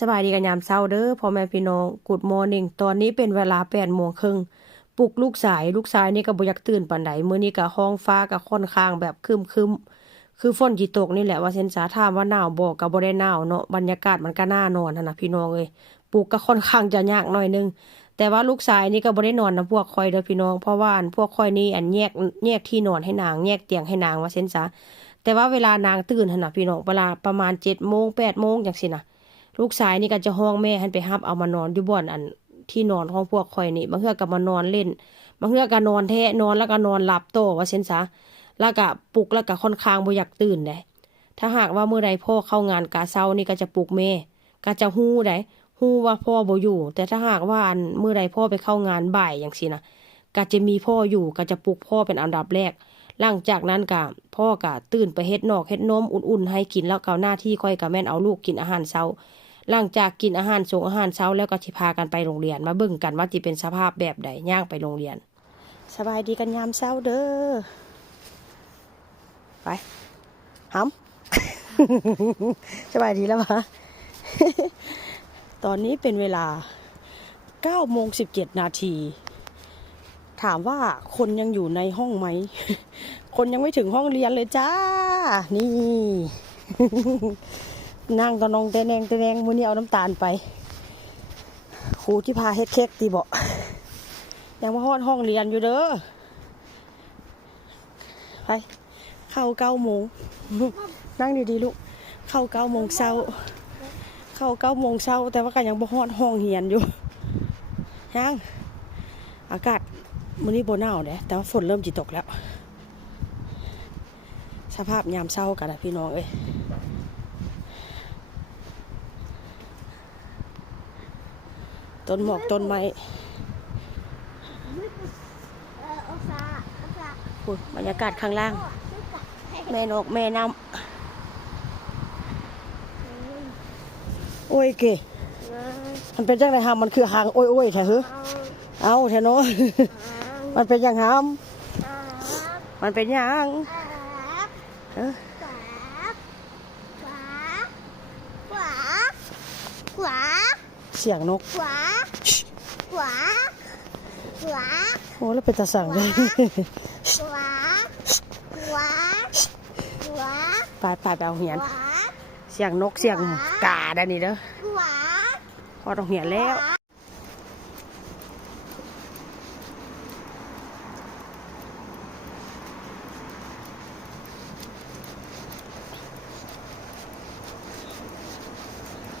สบายดีกันยามเช้าเด้อพ่อแม่พี่น้องกูดมอร์นิ่งตอนนี้เป็นเวลา8:30ปลุกลูกชายนี่ก็บ่อยากตื่นปานใดมื้อนี้ก็ห้องฟ้าก็ค่อนข้างแบบครึมๆคือฝนสิตกนี่แหละว่าเซ็นสาถามว่าหนาวบ่ก็บ่ได้หนาวเนาะบรรยากาศมันก็น่านอนหั่นน่ะพี่น้องเอ้ยปลุกก็ค่อนข้างจะยากหน่อยนึงแต่ว่าลูกชายนี่ก็บ่ได้นอนนำพวกข่อยเด้อพี่น้องเพราะว่าพวกข่อยนี่แยกที่นอนให้นางแยกเตียงให้นางว่าเซ็นซาแต่ว่าเวลานางตื่นหั่นน่ะพี่น้องเวลาประมาณ7:00 8:00จังซี่น่ะ ลูกชายนี่ก็จะห้องแม่หันไปรับเอามานอนอยู่บ่อนอันที่นอนของพวกข่อยนี่บางเทื่อก็มานอนเล่นบางเทื่อก็นอนแท้นอนแล้วก็นอนหลับโตว่าซั่นซะแล้วก็ปลุกแล้วก็ค่อนข้างบ่อยากตื่นเด้ถ้าหากว่ามื้อใดพ่อเข้างานกะเช้านี่ก็จะปลุกแม่ก็จะฮู้ได้ฮู้ว่าพ่อบ่อยู่แต่ถ้าหากว่าอันมื้อใดพ่อไปเข้างานบ่ายจังซี่นะก็จะมีพ่ออยู่ก็จะปลุกพ่อเป็นอันดับแรกหลังจากนั้นก็พ่อก็ตื่นไปเฮ็ดนอกเฮ็ดนมอุ่นๆให้กินแล้วก็หน้าที่ค่อยก็แม่นเอาลูกกินอาหารเช้า หลังจากกินอาหารส่งอาหารเช้าแล้วก็สิพากันไปโรงเรียนมาเบิ่งกันว่าสิเป็นสภาพแบบใดย่างไปโรงเรียนสบายดีกันยามเช้าเด้อไปหำ สบายดีแล้วปะ ตอนนี้เป็นเวลา9:17ถามว่าคนยังอยู่ในห้องไหม คนยังไม่ถึงห้องเรียนเลยจ้านี่ นั่งก็นองแต่แนงมื้อนี้เอาน้ำตาลไปครูที่พาเฮ็ดเค้กตีบอกยังมาฮอดห้องเรียนอยู่เด้อไปเข้า9:00 นั่งดีๆลูกเข้า9:00เช้าเข้า9:00เช้าแต่ว่าก็ยังบ่ฮอดห้องเรียนอยู่ยังอากาศมื้อนี้บ่หนาวเด้แต่ว่าฝนเริ่มสิตกแล้วสภาพยามเช้ากันนะพี่น้องเอ้ยต้นหมอกต้นไม้บรรยากาศข้างล่างแม่นกแม่น้ำโอ้ยเก๋มันเป็นจังได๋ฮะมันคือหางโอ้ยๆแท้หือเอาแท้เนาะ มันเป็นยังหามมันเป็นยังเสียงนกโอ้แล้วเป็นตาสั่งเลยไปเอาเหียนเสียงนกเสียงกาได้นี่เด้อพอต้องเหียนแล้ว